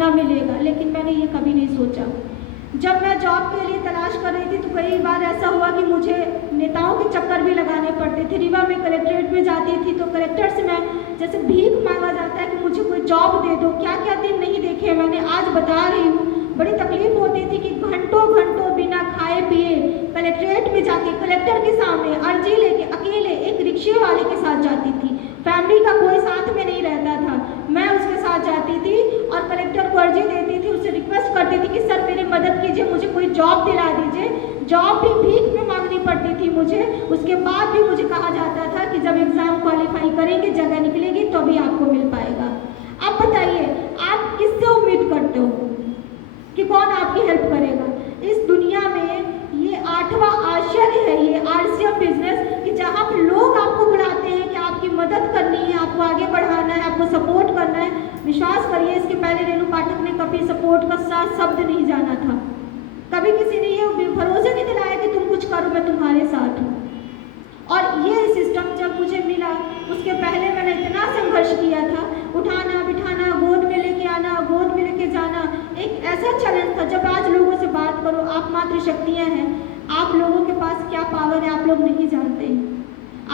इतना मिलेगा, लेकिन मैंने ये कभी नहीं सोचा। जब मैं जॉब के लिए तलाश कर रही थी तो कई बार ऐसा हुआ कि मुझे नेताओं के चक्कर भी लगाने पड़ते थे। रीवा में कलेक्ट्रेट में जाती थी तो कलेक्टर से मैं जैसे भीख मांगा जाता है कि मुझे कोई जॉब दे दो, क्या क्या दिन नहीं देखे मैंने, आज बता रही हूँ। बड़ी तकलीफ होती थी कि घंटों घंटों बिना खाए पिए कलेक्ट्रेट में जाके कलेक्टर के सामने अर्जी लेके अकेले एक रिक्शे वाले के साथ जाती थी। फैमिली का कोई साथ में नहीं रहता था, मैं उसके साथ जाती थी और कलेक्टर को अर्जी देती थी, उससे रिक्वेस्ट करती थी कि सर मेरी मदद कीजिए, मुझे कोई जॉब दिला दीजिए। जॉब भी भीख में मांगनी पड़ती थी मुझे। उसके बाद भी मुझे कहा जाता था कि जब एग्ज़ाम क्वालिफाई करेंगे, जगह निकलेगी तो भी आपको मिल पाएगा। अब बताइए आप किससे उम्मीद करते हो कि कौन आपकी हेल्प करेगा? इस दुनिया में ये 8वां आश्चर्य है, ये RCM बिजनेस, कि जहाँ पे लोग आपको बुलाते हैं कि आपकी मदद करनी है, आपको आगे बढ़ाना है, आपको सपोर्ट करना है। विश्वास करिए इसके पहले रेणु पाठक ने कभी सपोर्ट का साथ शब्द नहीं जाना था। कभी किसी ने ये भरोसा नहीं दिलाया कि तुम कुछ करो, मैं तुम्हारे साथ हूँ। और ये सिस्टम जब मुझे मिला उसके पहले मैंने इतना संघर्ष किया था, उठाना बिठाना, गोद में लेके आना, गोद में लेके जाना, एक ऐसा चैलेंज था। जब आज लोगों से बात करो, आप मात्र शक्तियाँ हैं, आप लोगों के पास क्या पावर है आप लोग नहीं जानते।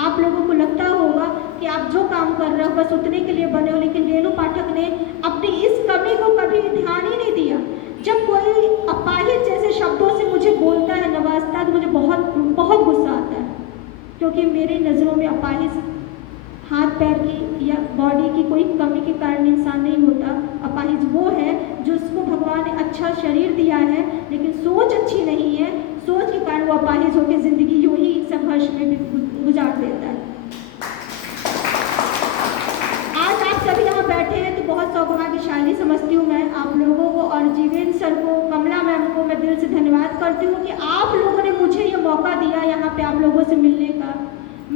आप लोगों को लगता होगा कि आप जो काम कर रहे हो बस उतने के लिए बने हो, लेकिन रेणु पाठक ने अपनी इस कमी को कभी ध्यान ही नहीं दिया। जब कोई अपाहिज जैसे शब्दों से मुझे बोलता है, नवाजता है, तो मुझे बहुत बहुत गुस्सा आता है, क्योंकि मेरी नज़रों में अपाहिज हाथ पैर की या बॉडी की कोई कमी के कारण इंसान नहीं होता। अपाहिज वो है जो उसको भगवान ने अच्छा शरीर दिया है लेकिन सोच अच्छी नहीं है, सोच के कारण वो अपाहिज होकर ज़िंदगी यूँ ही संघर्ष में गुजार देता है। आज आप सभी यहाँ बैठे हैं तो बहुत सौभाग्यशाली समझती हूँ मैं आप लोगों को, और जीवेंद्र सर को, कमला मैम को मैं दिल से धन्यवाद करती हूँ कि आप लोगों ने मुझे ये मौका दिया यहाँ पे आप लोगों से मिलने का।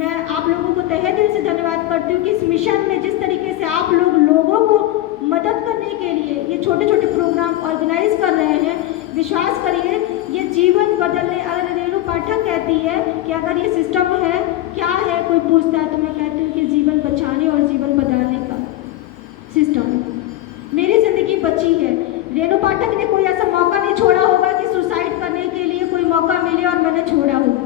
मैं आप लोगों को तहे दिल से धन्यवाद करती हूँ कि इस मिशन में जिस तरीके से आप लोगों को मदद करने के लिए ये छोटे छोटे प्रोग्राम ऑर्गेनाइज कर रहे हैं। विश्वास करिए ये जीवन बदलने, अगर रेणु पाठक कहती है कि अगर ये सिस्टम है क्या है, कोई पूछता है तो मैं कहती हूँ कि जीवन बचाने और जीवन बदलने का सिस्टम है। मेरी ज़िंदगी बची है, रेणु पाठक ने कोई ऐसा मौका नहीं छोड़ा होगा कि सुसाइड करने के लिए कोई मौका मिले और मैंने छोड़ा हो।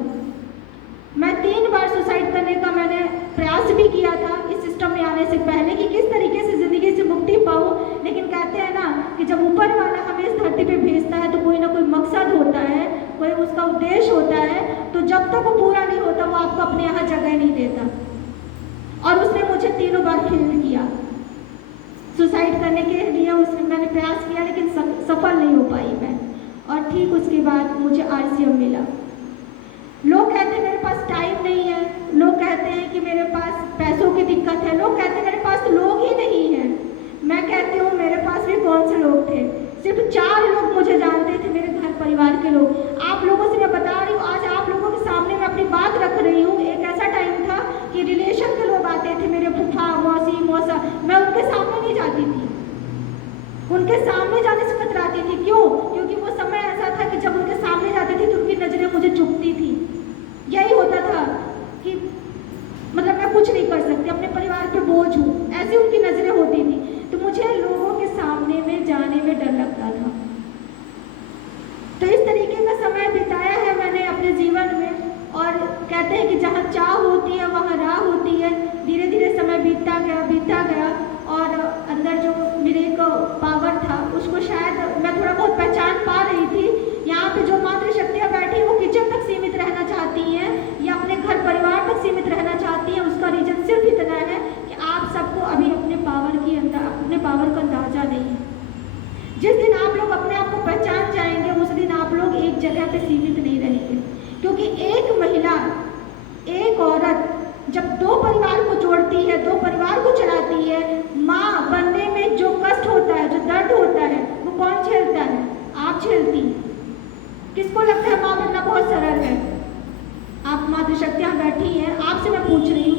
मैं 3 बार सुसाइड करने का मैंने प्रयास भी किया था इस सिस्टम में आने से पहले कि किस तरीके से ज़िंदगी से मुक्ति पाऊँ, लेकिन कहते हैं ना कि जब ऊपर वाला हमें इस धरती पे भेजता है तो कोई ना कोई मकसद होता है, कोई उसका उद्देश्य होता है, तो जब तक वो पूरा नहीं होता वो आपको अपने यहाँ जगह नहीं देता। और उसने मुझे 3 बार फेल किया सुसाइड करने के लिए। उसमें मैंने प्रयास किया लेकिन सफल नहीं हो पाई मैं, और ठीक उसके बाद मुझे RCM मिला। लोग कहते हैं मेरे पास टाइम नहीं है, लोग कहते हैं कि मेरे पास पैसों की दिक्कत है, लोग कहते हैं मेरे पास तो लोग ही नहीं हैं। मैं कहती हूँ मेरे पास भी कौन से लोग थे, सिर्फ 4 लोग मुझे जानते थे, मेरे घर परिवार के लोग। आप लोगों से मैं बता रही हूँ, आज आप लोगों के सामने मैं अपनी बात रख रही हूँ। एक ऐसा टाइम था कि रिलेशन के लोग आते थे, मेरे फूफा मौसी मौसा, मैं उनके सामने नहीं जाती थी, उनके सामने जाने से कतराती थी। क्यों? क्योंकि वो समय ऐसा था कि जब उनके सामने जाती थी तो उनकी नज़रें मुझे चुभती थी। यही होता था कि मतलब मैं कुछ नहीं कर सकती, अपने परिवार पे बोझ हूँ, ऐसी उनकी नज़रें होती थी। तो मुझे लोगों के सामने में जाने में डर लगता था। तो इस तरीके का समय बिताया है मैंने अपने जीवन में, और कहते हैं कि जहाँ चाह होती है वहाँ राह होती है। धीरे धीरे समय बीतता गया और अंदर जो मेरे एक पावर था उसको शायद मैं थोड़ा बहुत पहचान पा रही थी। यहाँ पे जो मात्र शक्तियाँ बैठी वो किचन तक सीमित रहना चाहती हैं या अपने घर परिवार तक सीमित रहना चाहती हैं। उसका रीज़न सिर्फ इतना है कि आप सबको अभी अपने पावर का अंदाज़ा नहीं है। जिस दिन आप लोग अपने आप को पहचान जाएंगे उस दिन आप लोग एक जगह पे सीमित नहीं रहेंगे, क्योंकि एक महिला, एक औरत जब 2 परिवार को जोड़ती है, 2 परिवार को चलाती है, माँ बनने में जो कष्ट होता है, जो दर्द होता है, वो कौन झेलता है? आप झेलती हैं। किसको लगता है माँ बनना बहुत सरल है? आप मातृशक्तियाँ बैठी हैं, आपसे मैं पूछ रही हूँ